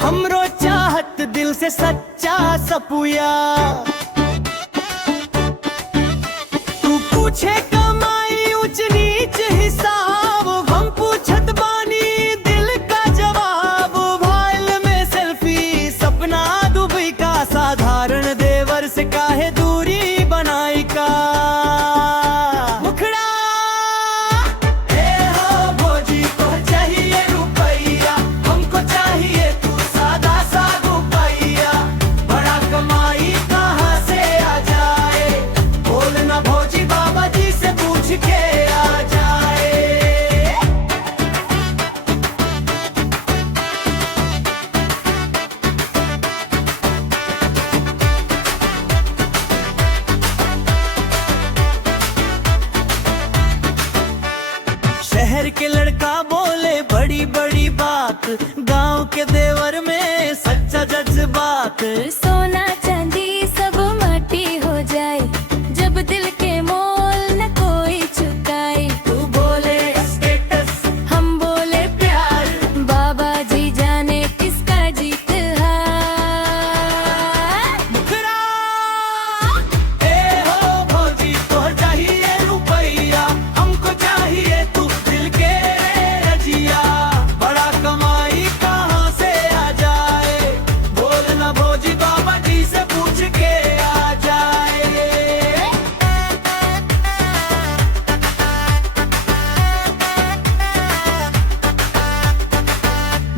हमरो चाहत दिल से सच्चा सपुया। तू पूछे कमाई ऊंच नीच हिसाब, हम पूछत बानी दिल का जवाब। मोबाइल में सेल्फी सपना दुबई का, साधारण देवर से काहे दूरी बनाई का। मुखड़ा शहर के लड़का बोले बड़ी बड़ी बात, गांव के देवर में सच्चा जज्बात। सोना चांदी सब माटी हो जाए, जब दिल के मोल न कोई चुकाए। तू बोले स्टेटस, हम बोले प्यार, बाबा जी जाने किसका जीत हार। मुखड़ा ए हो भौजी तोहर चाहिए रुपैया, हमको चाहिए तू दिल के रजिया। बड़ा कमाई कहाँ से आ जाए, बोल ना भौजी बाबा जी से पूछ के आ जाए।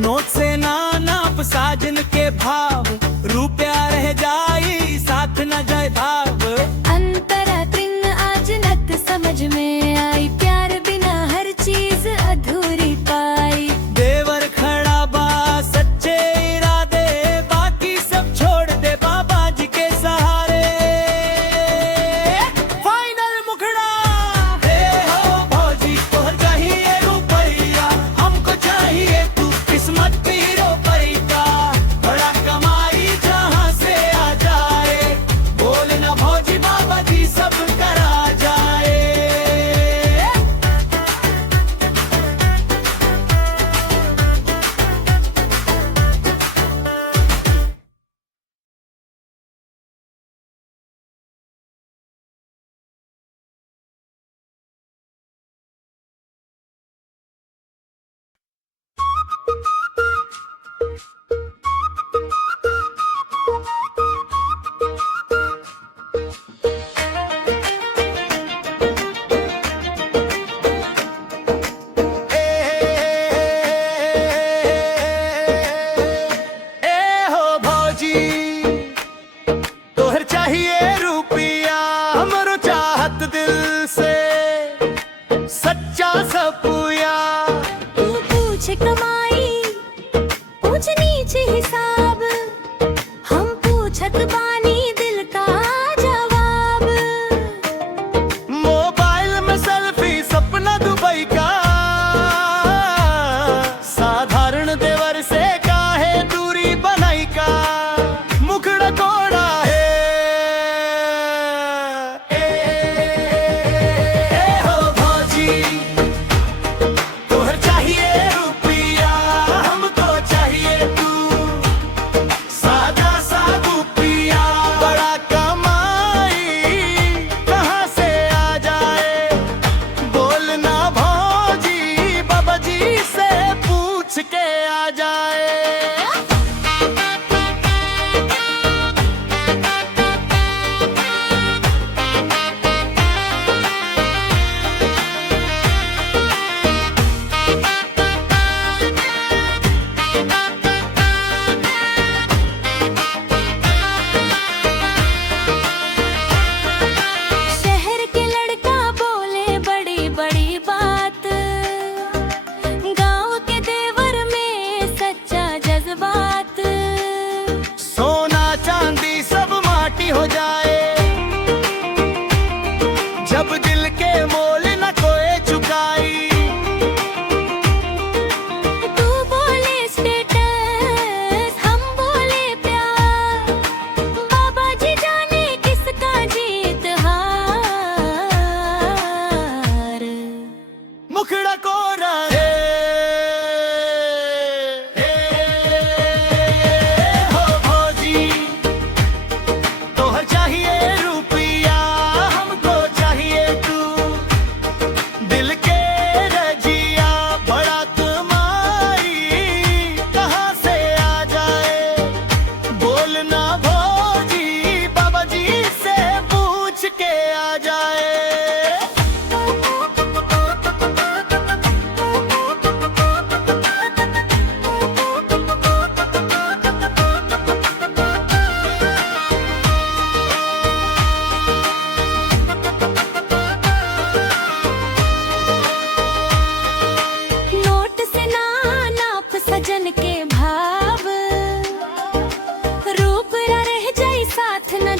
नोट से ना नाप साजन के भाव, रुपया रह जाई साथ न जाए भाव। अंतरा त्रिंग आज नत समझ में आई, प्यार बिना हर चीज अधूरी पाई। देवर खड़ा बा सच्चे इरादे, बाकी सब छोड़ दे बाबा जी के सहारे। फाइनल मुखड़ा हे हो भौजी तोहर चाहिए रुपैया, हमको चाहिए तू किस्मत की रोपई का। बड़ा कमाई जहाँ से आ जाए, बोल ना भौजी बाबा जी सब करा जाए। ए हो भौजी तोहर चाहिए रुपया, हमरो चाहत दिल से सच्चा सपुया। तू पूछ कमाई ऊंच नीच हिसाब, हम पूछत बानी दिल का जवाब। मोबाइल में सेल्फी सपना दुबई का, साधारण देवर से काहे दूरी बनाई का। मुखड़ा कोड़ा है ए हो भौजी तोहर चाहिए रुपया, हमको चाहिए तू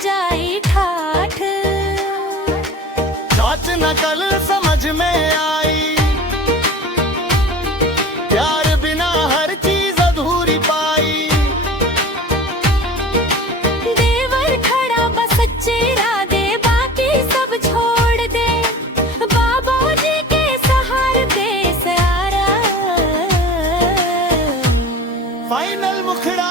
जाई ठाठ। सोच न कल समझ में आई, प्यार बिना हर चीज अधूरी पाई। देवर खड़ा बस सच्चे इरादे, बाकी सब छोड़ दे, बाबूजी के सहारे दे सहारा। फाइनल मुखड़ा